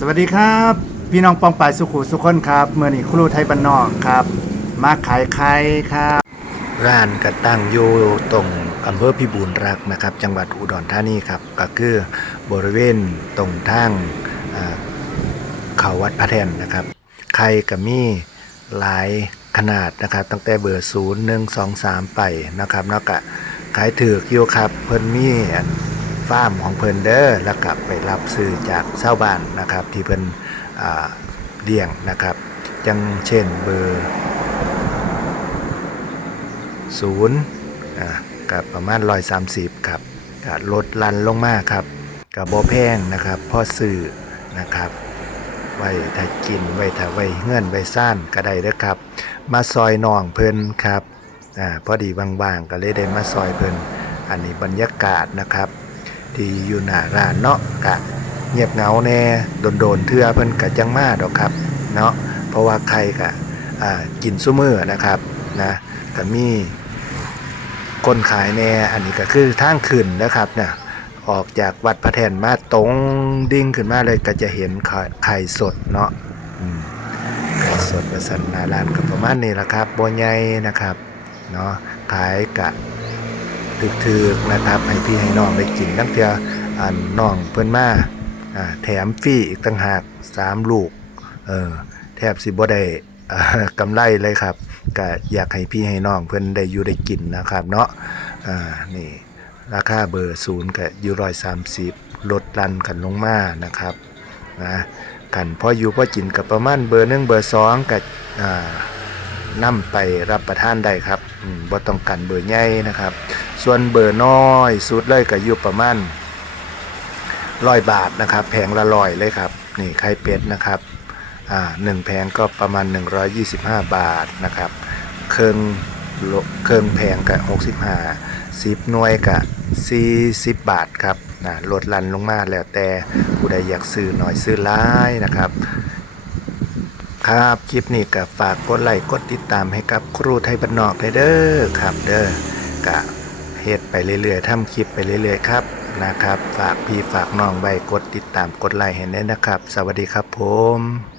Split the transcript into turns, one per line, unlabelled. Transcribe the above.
สวัสดีครับ พี่น้องปองปายสุขุสุขคนครับเมื่อนี้ครูไทยบ้านนอกครับ มาขายไข่ครับ ร้านก็ตั้งอยู่ตรงอำเภอพิบูลรักนะครับ จังหวัดอุดรธานีครับ ก็คือบริเวณตรงทางอ่าเขาวัดพระแท่นนะครับไข่ก็มีหลายขนาดนะครับ ตั้งแต่เบอร์0 1 2 3ไปนะครับแล้วก็ขายถือกอยู่ครับ เพิ่นมี ฟาร์มของเพิ่นเด้อแล้วก็ไปรับซื้อจากชาบ้านนะครับ ที่เพิ่นอ่าเลี้ยงนะครับ จังเช่นเบอร์ศูนย์กับประมาณร้อยสามสิบครับก็ลดลันลงมาครับกับโบแพงนะครับพ่อสื่อนะครับไว้ถ้ากินไว้ถ้าไว้เงื่อนไว้ซ่านก็ได้เด้อครับ มาซอยนองเพิ่นครับอ่าพอดีว่างๆก็เลยได้มาซอยเพิ่นอันนี้บรรยากาศนะครับ ที่อยู่หน้าร้านเนาะกะเงียบเงาแน่โดนๆเทื่อเพิ่นกะจังมาดอกครับเนาะเพราะว่าใครกะอ่ากินซุมือนะครับนะก็มีคนขายแน่อันนี้ก็คือทางขึ้นนะครับเนี่ยออกจากวัดพระแทนมาตรงดิ่งขึ้นมาเลยก็จะเห็นไข่ไข่สดเนาะไข่สดประสันหนาร้านก็ประมาณนี้แหละครับโบใหญ่นะครับเนาะขายกะ ถึกๆนะครับให้พี่ให้น้องได้กินตั้งแต่อันน้องเพิ่นมาอ่าแถมฟรีอีกต่างหากสามลูกเออแทบสิบ่ได้กำไรเลยครับก็อยากให้พี่ให้น้องเพื่อนได้อยู่ได้กินนะครับ เนาะอ่านี่ราคาเบอร์ศูนย์กับยูร้อยสามสิบลดลันกันลงมานะครับนะกันพออยู่พอกินกับประมาณเบอร์หนึ่งเบอร์สองกับอ่านํไปรับประทานได้ครับบ่ต้องกันเบอร์ใหญ่นะครับ ส่วนเบอร์น้อยสุดเลยก็อยู่ประมาณร้อยบาทนะครับแพงละร้อยเลยครับ นี่ไข่เป็ดนะครับอ่าหนึ่งแผงก็ประมาณ 125 บาทนะครับเครื่องเครื่องแผงกับ65 10หน่วยกับ40 บาทครับนะลดลันลงมาแล้วแต่ผู้ใดอยากซื้อหน่อยซื้อหลายนะครับครับคลิปนี้ก็ฝากกดไลค์กดติดตามให้กับครูไทยบ้านนอกเด้อครับเด้อกะ เฮ็ดไปเรื่อยๆทำคลิปไปเรื่อยๆครับนะครับ ฝากพี่ฝากน้องไว้กดติดตามกดไลค์ให้แน่นะครับ สวัสดีครับผม